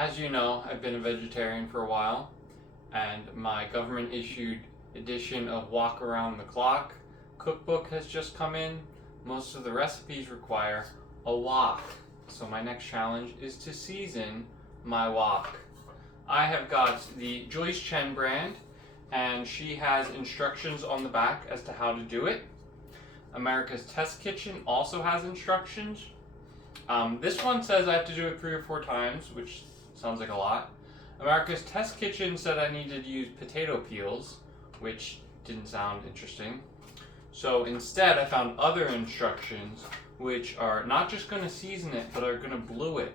As you know, I've been a vegetarian for a while, and my government issued edition of Wok Around the Clock cookbook has just come in. Most of the recipes require a wok, so my next challenge is to season my wok. I have got the Joyce Chen brand, and she has instructions on the back as to how to do it. America's Test Kitchen also has instructions. This one says I have to do it 3 or 4 times, which sounds like a lot. America's Test Kitchen said I needed to use potato peels, which didn't sound interesting. So instead I found other instructions which are not just going to season it, but are going to blue it.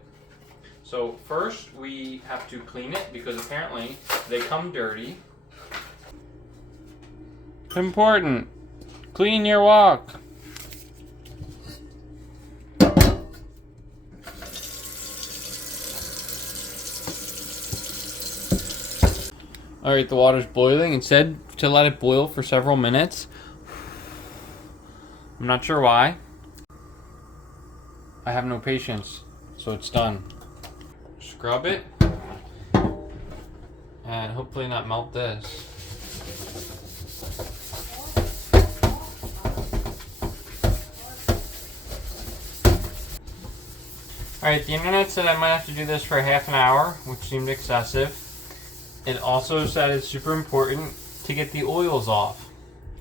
So first we have to clean it because apparently they come dirty. Important. Clean your wok. Alright, the water's boiling. It said to let it boil for several minutes. I'm not sure why. I have no patience, so it's done. Scrub it, and hopefully not melt this. Alright, the internet said I might have to do this for half an hour, which seemed excessive. It also said it's super important to get the oils off.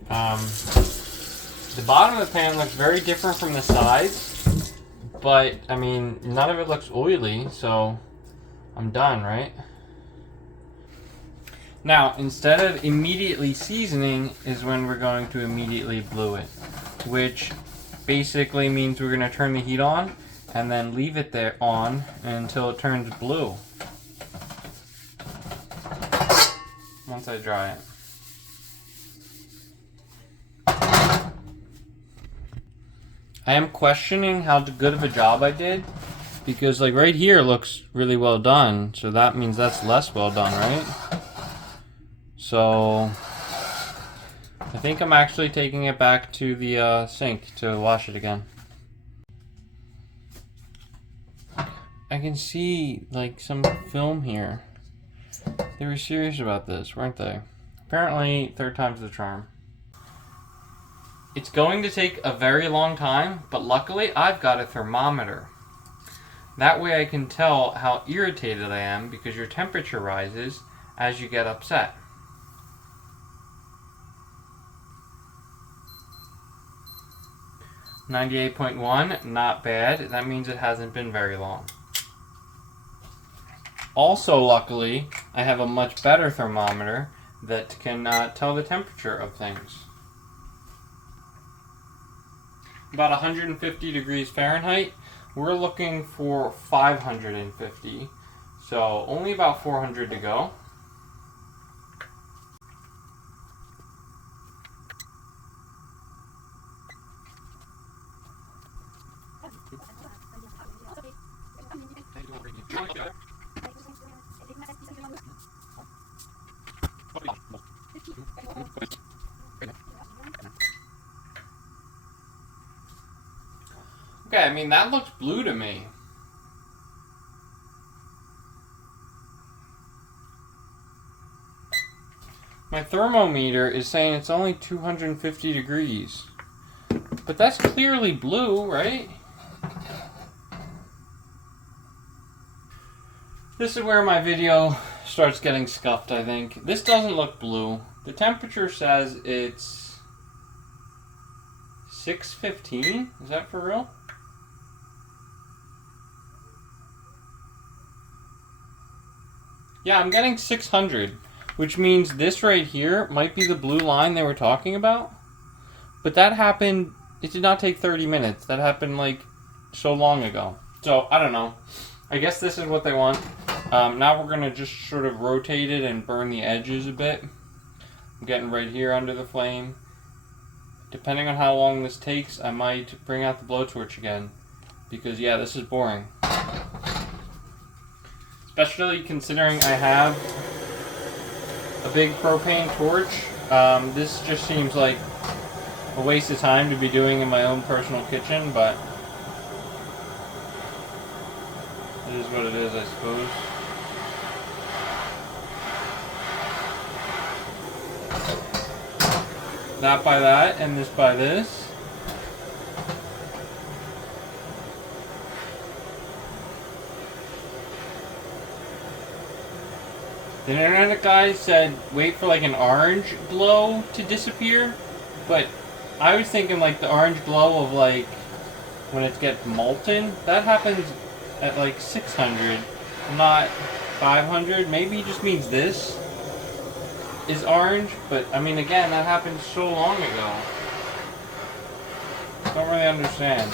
The bottom of the pan looks very different from the sides, but I mean, none of it looks oily, so I'm done, right? Now, instead of immediately seasoning is when we're going to immediately blue it, which basically means we're going to turn the heat on and then leave it there on until it turns blue. Once I dry it. I am questioning how good of a job I did, because like right here looks really well done, so that means that's less well done, right? So I think I'm actually taking it back to the sink to wash it again. I can see like some film here. They were serious about this, weren't they? Apparently, 3rd time's the charm. It's going to take a very long time, but luckily I've got a thermometer. That way I can tell how irritated I am, because your temperature rises as you get upset. .1, not bad. That means it hasn't been very long. Also, luckily, I have a much better thermometer that can tell the temperature of things. About 150 degrees Fahrenheit. We're looking for 550, so only about 400 to go. Okay, I mean, that looks blue to me. My thermometer is saying it's only 250 degrees. But that's clearly blue, right? This is where my video starts getting scuffed, I think. This doesn't look blue. The temperature says it's 615. Is that for real? Yeah, I'm getting 600, which means this right here might be the blue line they were talking about. But that happened, it did not take 30 minutes. That happened like so long ago. So, I don't know. I guess this is what they want. Now we're going to just sort of rotate it and burn the edges a bit. I'm getting right here under the flame. Depending on how long this takes, I might bring out the blowtorch again. Because, yeah, this is boring. Especially considering I have a big propane torch. This just seems like a waste of time to be doing in my own personal kitchen, but it is what it is, I suppose. that by that and this by this. The internet guy said wait for like an orange glow to disappear, but I was thinking like the orange glow of like when it gets molten. That happens at like 600, not 500. Maybe it just means this is orange, but I mean again that happened so long ago. Don't really understand.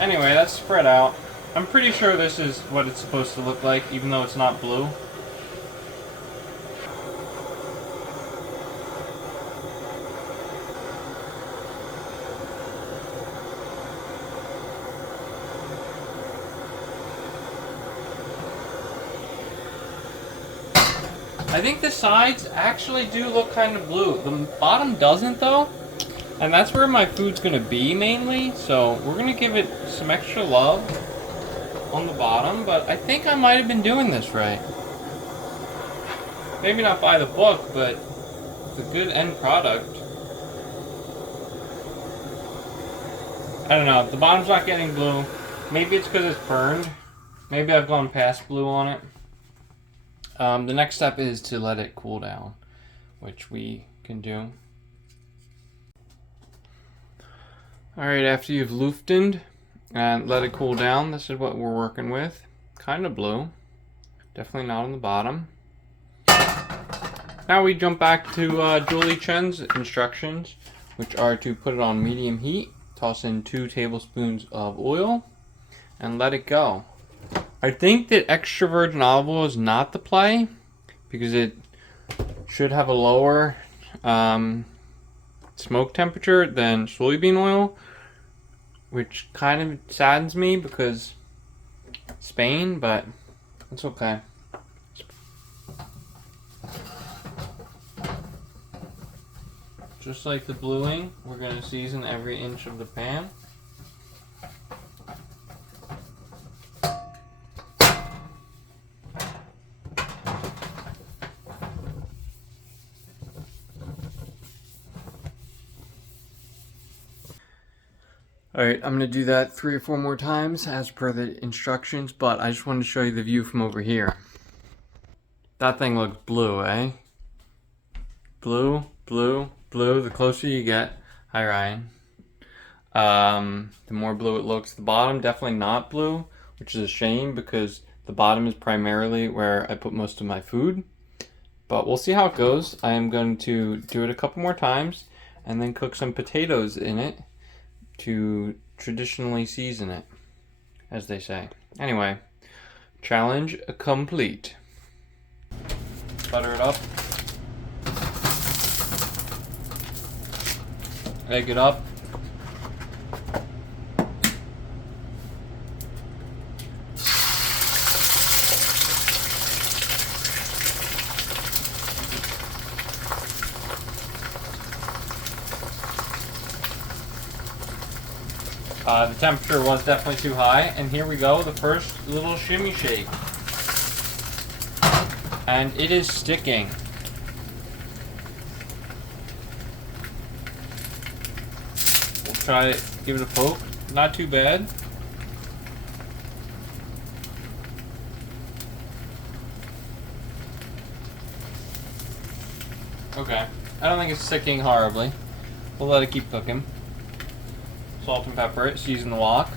Anyway, that's spread out. I'm pretty sure this is what it's supposed to look like, even though it's not blue. I think the sides actually do look kind of blue. The bottom doesn't though. And that's where my food's going to be mainly. So we're going to give it some extra love on the bottom. But I think I might have been doing this right. Maybe not by the book, but the good end product. I don't know. The bottom's not getting blue. Maybe it's because it's burned. Maybe I've gone past blue on it. The next step is to let it cool down, which we can do. Alright, after you've loosened and let it cool down, this is what we're working with. Kind of blue. Definitely not on the bottom. Now we jump back to Julie Chen's instructions, which are to put it on medium heat, toss in 2 tablespoons of oil, and let it go. I think that extra virgin olive oil is not the play because it should have a lower smoke temperature than soybean oil, which kind of saddens me because Spain, but it's okay. Just like the bluing, we're going to season every inch of the pan. Alright, I'm going to do that 3 or 4 more times as per the instructions, but I just wanted to show you the view from over here. That thing looks blue, eh? Blue, blue, blue, the closer you get. Hi, Ryan. The more blue it looks. The bottom, definitely not blue, which is a shame because the bottom is primarily where I put most of my food. But we'll see how it goes. I am going to do it a couple more times and then cook some potatoes in it to traditionally season it, as they say. Anyway, challenge complete. Butter it up. Egg it up. The temperature was definitely too high, and here we go, the first little shimmy shake. And it is sticking. We'll try it, give it a poke. Not too bad. Okay, I don't think it's sticking horribly. We'll let it keep cooking. Salt and pepper it, season the wok.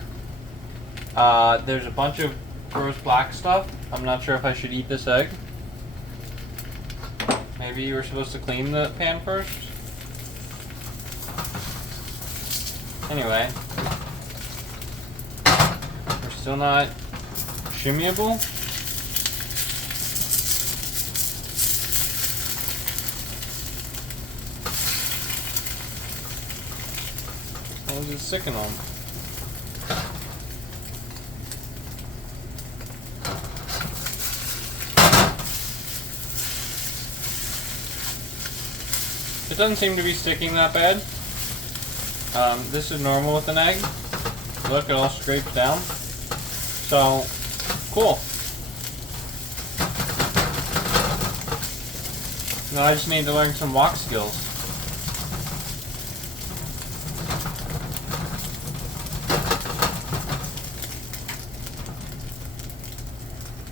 There's a bunch of gross black stuff. I'm not sure if I should eat this egg. Maybe you were supposed to clean the pan first? Anyway. We're still not shimmyable. How is it sticking on? It doesn't seem to be sticking that bad. This is normal with an egg. Look, it all scrapes down. So, cool. Now I just need to learn some wok skills.